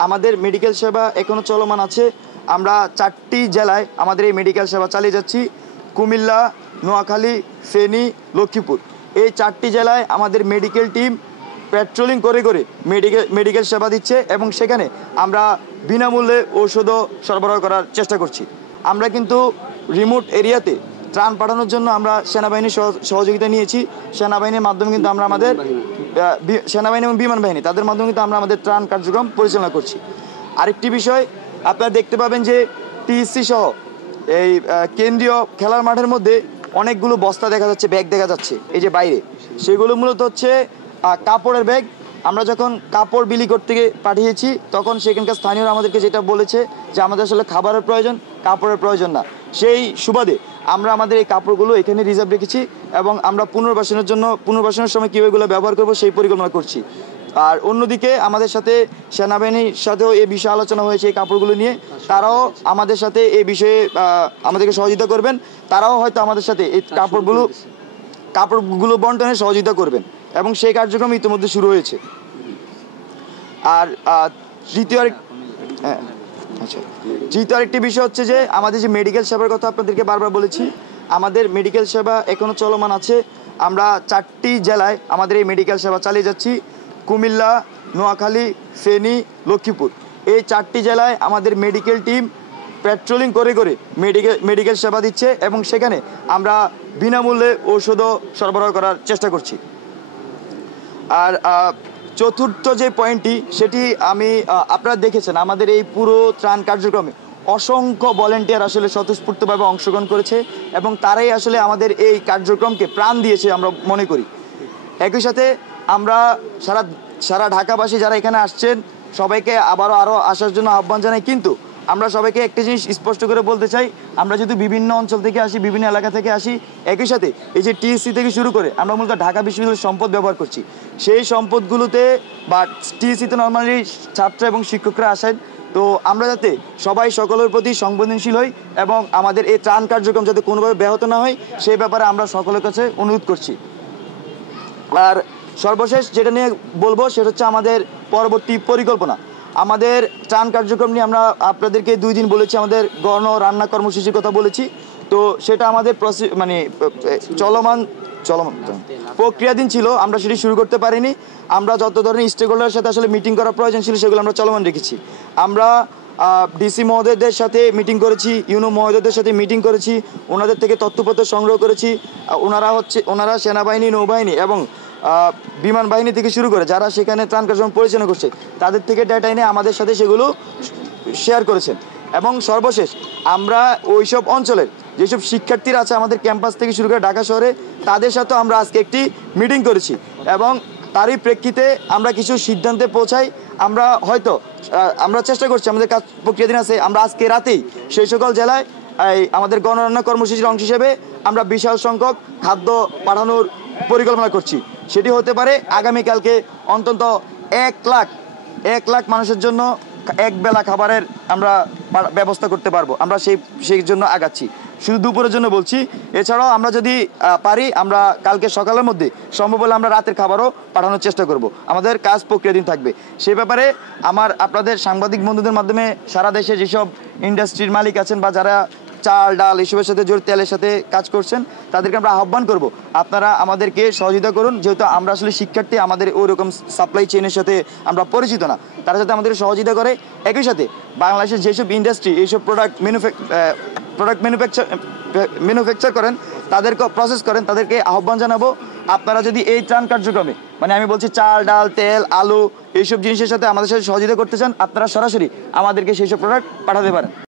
আমাদের মেডিকেল সেবা এখনো চলমান আছে। আমরা 4টি জেলায় আমাদের এই মেডিকেল সেবা চালিয়ে যাচ্ছি। কুমিল্লা, নোয়াখালী, ফেনী, লক্ষ্মীপুর, এই 4টি জেলায় আমাদের মেডিকেল টিম পেট্রোলিং করে করে মেডিকেল সেবা দিচ্ছে এবং সেখানে আমরা বিনামূল্যে ঔষধও সরবরাহ করার চেষ্টা করছি। আমরা কিন্তু রিমোট এরিয়াতে ত্রাণ পাঠানোর জন্য আমরা সেনাবাহিনীর সহযোগিতা নিয়েছি। সেনাবাহিনীর মাধ্যমে কিন্তু আমরা আমাদের সেনাবাহিনী এবং বিমান বাহিনী তাদের মাধ্যমে কিন্তু আমরা আমাদের ত্রাণ কার্যক্রম পরিচালনা করছি। আরেকটি বিষয় আপনারা দেখতে পাবেন যে টিএসসি সহ এই কেন্দ্রীয় খেলার মাঠের মধ্যে অনেকগুলো বস্তা দেখা যাচ্ছে, ব্যাগ দেখা যাচ্ছে এই যে বাইরে, সেগুলো মূলত হচ্ছে কাপড়ের ব্যাগ। আমরা যখন কাপড় বিলি করতে পাঠিয়েছি তখন সেখানকার স্থানীয়রা আমাদেরকে যেটা বলেছে যে আমাদের আসলে খাবারের প্রয়োজন, কাপড়ের প্রয়োজন না। সেই সুবাদে আমরা আমাদের এই কাপড়গুলো এখানে রিজার্ভ রেখেছি এবং আমরা পুনর্বাসনের সময় কীভাবে এগুলো ব্যবহার করবো সেই পরিকল্পনা করছি। আর অন্যদিকে আমাদের সাথে সেনাবাহিনীর সাথেও এই বিষয়ে আলোচনা হয়েছে এই কাপড়গুলো নিয়ে। তারাও আমাদের সাথে এই বিষয়ে আমাদেরকে সহযোগিতা করবেন। তারাও হয়তো আমাদের সাথে এই কাপড়গুলো বন্টনে সহযোগিতা করবেন এবং সেই কার্যক্রম ইতিমধ্যে শুরু হয়েছে। আর তৃতীয় আরেকটি বিষয় হচ্ছে যে আমাদের যে মেডিকেল সেবার কথা আপনাদেরকে বারবার বলেছি, আমাদের মেডিকেল সেবা এখনও চলমান আছে। আমরা 4টি জেলায় আমাদের এই মেডিকেল সেবা চালিয়ে যাচ্ছি। কুমিল্লা, নোয়াখালী, ফেনী, লক্ষ্মীপুর, এই 4টি জেলায় আমাদের মেডিকেল টিম পেট্রোলিং করে করে মেডিকেল সেবা দিচ্ছে এবং সেখানে আমরা বিনামূল্যে ঔষধও সরবরাহ করার চেষ্টা করছি। আর চতুর্থ যে পয়েন্টটি সেটি আপনারা দেখেছেন আমাদের এই পুরো ত্রাণ কার্যক্রমে অসংখ্য ভলেন্টিয়ার আসলে স্বতঃস্ফূর্তভাবে অংশগ্রহণ করেছে এবং তারাই আসলে আমাদের এই কার্যক্রমকে প্রাণ দিয়েছে আমরা মনে করি। একই সাথে আমরা সারা ঢাকাবাসী যারা এখানে আসছেন সবাইকে আরও আসার জন্য আহ্বান জানাই। কিন্তু আমরা সবাইকে একটা জিনিস স্পষ্ট করে বলতে চাই, আমরা যেহেতু বিভিন্ন অঞ্চল থেকে আসি, বিভিন্ন এলাকা থেকে আসি, একই সাথে এই যে টিএসসি থেকে শুরু করে আমরা মূলত ঢাকা বিশ্ববিদ্যালয়ের সম্পদ ব্যবহার করছি। সেই সম্পদগুলোতে বা টিএসসিতে নর্মালি ছাত্র এবং শিক্ষকরা আসেন। তো আমরা যাতে সবাই সকলের প্রতি সংবেদনশীল হই এবং আমাদের এই ত্রাণ কার্যক্রম যাতে কোনোভাবে ব্যাহত না হয় সেই ব্যাপারে আমরা সকলের কাছে অনুরোধ করছি। আর সর্বশেষ যেটা নিয়ে বলবো সেটা হচ্ছে আমাদের পরবর্তী পরিকল্পনা। আমাদের ত্রাণ কার্যক্রম নিয়ে আমরা আপনাদেরকে 2 দিন বলেছি, আমাদের গণ রান্না কর্মসূচির কথা বলেছি। তো সেটা আমাদের চলমান প্রক্রিয়াধীন ছিল, আমরা সেটি শুরু করতে পারিনি। আমরা যত ধরনের স্টেক হোল্ডারের সাথে আসলে মিটিং করা প্রয়োজন ছিল সেগুলো আমরা চলমান রেখেছি। আমরা ডিসি মহোদয়দের সাথে মিটিং করেছি, ইউনো মহোদয়দের সাথে মিটিং করেছি, ওনাদের থেকে তথ্যপত্র সংগ্রহ করেছি। ওনারা সেনাবাহিনী, নৌবাহিনী এবং বিমান বাহিনী থেকে শুরু করে যারা সেখানে ত্রাণ কার্যক্রম পরিচালনা করছে তাদের থেকে ডেটা এনে আমাদের সাথে সেগুলো শেয়ার করেছেন। এবং সর্বশেষ আমরা ওইসব অঞ্চলের যেসব শিক্ষার্থীরা আছে আমাদের ক্যাম্পাস থেকে শুরু করে ঢাকা শহরে তাদের সাথেও আমরা আজকে একটি মিটিং করেছি এবং তারই প্রেক্ষিতে আমরা কিছু সিদ্ধান্তে পৌঁছাই। আমরা চেষ্টা করছি, আমাদের কাজ প্রক্রিয়াধীন আছে। আমরা আজকে রাতেই সেই সকল জেলায় আমাদের গণরান্না কর্মসূচির অংশ হিসেবে আমরা বিশাল সংখ্যক খাদ্য পাঠানোর পরিকল্পনা করছি। সেটি হতে পারে আগামীকালকে অন্তত 1 লাখ মানুষের জন্য এক বেলা খাবারের আমরা ব্যবস্থা করতে পারবো। আমরা সেই জন্য আগাচ্ছি, শুধু দুপুরের জন্য বলছি। এছাড়াও আমরা যদি পারি আমরা কালকে সকালের মধ্যে সম্ভব হলে আমরা রাতের খাবারও পাঠানোর চেষ্টা করব। আমাদের কাজ প্রক্রিয়াধীন থাকবে। সেই ব্যাপারে আপনাদের সাংবাদিক বন্ধুদের মাধ্যমে সারা দেশে যেসব ইন্ডাস্ট্রির মালিক আছেন বা যারা চাল ডাল এসবের সাথে জড়িত, তেলের সাথে কাজ করছেন, তাদেরকে আমরা আহ্বান করব আপনারা আমাদেরকে সহযোগিতা করুন। যেহেতু আমরা আসলে শিক্ষার্থী, আমাদের ওই রকম সাপ্লাই চেইনের সাথে আমরা পরিচিত না, তারা যাতে আমাদের সহযোগিতা করে। একই সাথে বাংলাদেশের যেসব ইন্ডাস্ট্রি এইসব প্রোডাক্ট ম্যানুফ্যাকচার করেন, তাদেরকে প্রসেস করেন, তাদেরকে আহ্বান জানাবো আপনারা যদি এই ত্রাণ কার্যক্রমে আমি বলছি চাল ডাল তেল আলু এইসব জিনিসের সাথে আমাদের সাথে সহযোগিতা করতে চান, আপনারা সরাসরি আমাদেরকে সেই সব প্রোডাক্ট পাঠাতে পারেন।